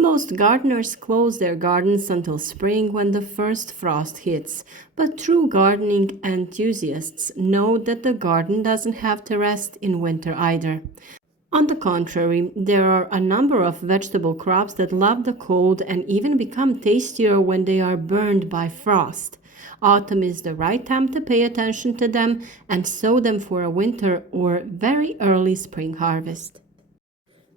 Most gardeners close their gardens until spring when the first frost hits, but true gardening enthusiasts know that the garden doesn't have to rest in winter either. On the contrary, there are a number of vegetable crops that love the cold and even become tastier when they are burned by frost. Autumn is the right time to pay attention to them and sow them for a winter or very early spring harvest.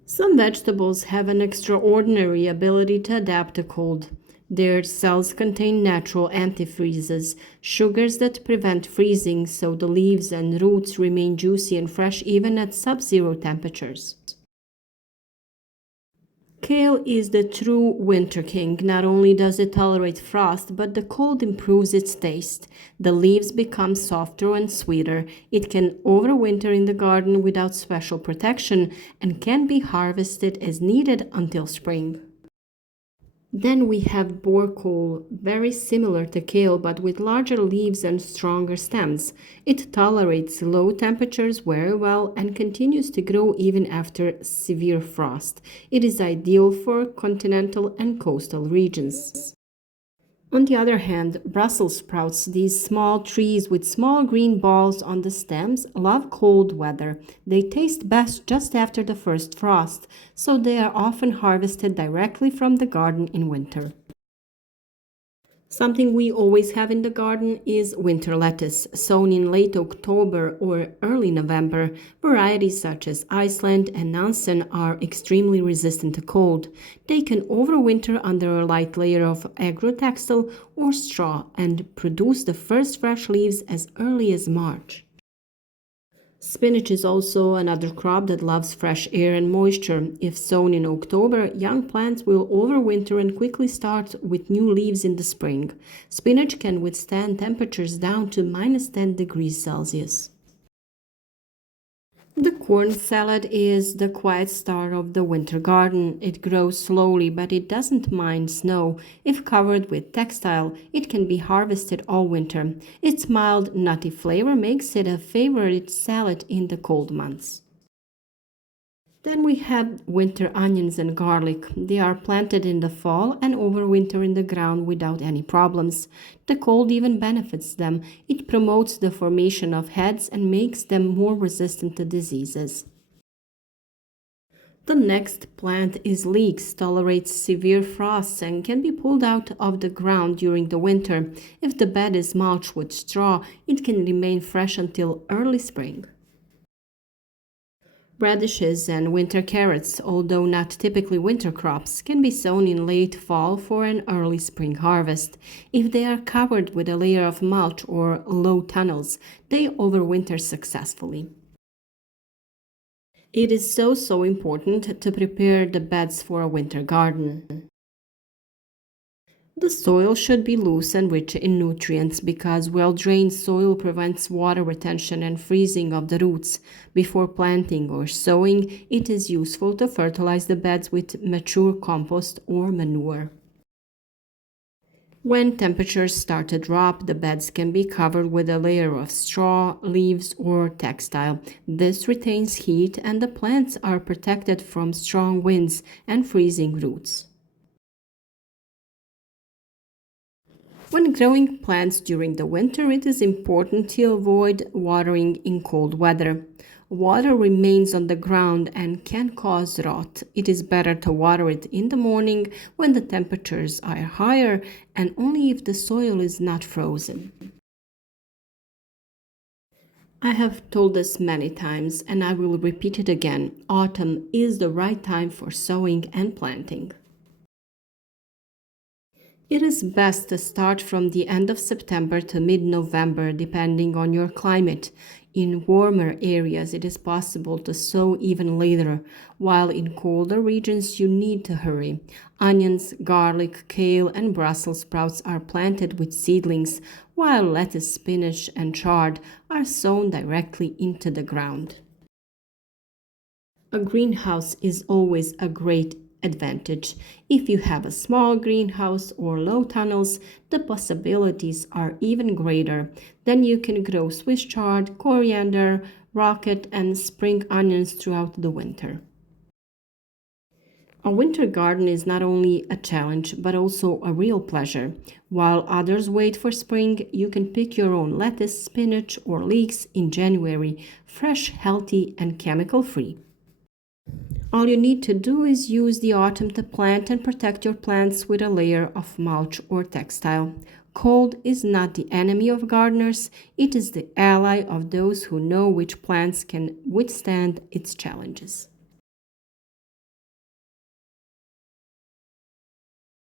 Some vegetables have an extraordinary ability to adapt to cold. Their cells contain natural antifreezes, sugars that prevent freezing so the leaves and roots remain juicy and fresh even at sub-zero temperatures. Kale is the true winter king. Not only does it tolerate frost, but the cold improves its taste. The leaves become softer and sweeter. It can overwinter in the garden without special protection and can be harvested as needed until spring. Then we have bourcole, very similar to kale but with larger leaves and stronger stems. It tolerates low temperatures very well and continues to grow even after severe frost. It is ideal for continental and coastal regions. On the other hand, Brussels sprouts, these small trees with small green balls on the stems, love cold weather. They taste best just after the first frost, so they are often harvested directly from the garden in winter. Something we always have in the garden is winter lettuce, sown in late October or early November. Varieties such as Iceland and Nansen are extremely resistant to cold. They can overwinter under a light layer of agrotextile or straw and produce the first fresh leaves as early as March. Spinach is also another crop that loves fresh air and moisture. If sown in October, young plants will overwinter and quickly start with new leaves in the spring. Spinach can withstand temperatures down to -10 degrees Celsius. The corn salad is the quiet star of the winter garden. It grows slowly, but it doesn't mind snow. If covered with textile, it can be harvested all winter. Its mild, nutty flavor makes it a favorite salad in the cold months. Then we have winter onions and garlic. They are planted in the fall and overwinter in the ground without any problems. The cold even benefits them. It promotes the formation of heads and makes them more resistant to diseases. The next plant is leeks, tolerates severe frosts and can be pulled out of the ground during the winter. If the bed is mulched with straw, it can remain fresh until early spring. Radishes and winter carrots, although not typically winter crops, can be sown in late fall for an early spring harvest. If they are covered with a layer of mulch or low tunnels, they overwinter successfully. It is so important to prepare the beds for a winter garden. The soil should be loose and rich in nutrients because well-drained soil prevents water retention and freezing of the roots. Before planting or sowing, it is useful to fertilize the beds with mature compost or manure. When temperatures start to drop, the beds can be covered with a layer of straw, leaves, or textile. This retains heat and the plants are protected from strong winds and freezing roots. When growing plants during the winter, it is important to avoid watering in cold weather. Water remains on the ground and can cause rot. It is better to water it in the morning when the temperatures are higher and only if the soil is not frozen. I have told this many times and I will repeat it again. Autumn is the right time for sowing and planting. It is best to start from the end of September to mid-November, depending on your climate. In warmer areas, it is possible to sow even later, while in colder regions, you need to hurry. Onions, garlic, kale, and Brussels sprouts are planted with seedlings, while lettuce, spinach, and chard are sown directly into the ground. A greenhouse is always a great advantage. If you have a small greenhouse or low tunnels, the possibilities are even greater. Then you can grow Swiss chard, coriander, rocket, and spring onions throughout the winter. A winter garden is not only a challenge, but also a real pleasure. While others wait for spring, you can pick your own lettuce, spinach, or leeks in January, fresh, healthy, and chemical free. All you need to do is use the autumn to plant and protect your plants with a layer of mulch or textile. Cold is not the enemy of gardeners, it is the ally of those who know which plants can withstand its challenges.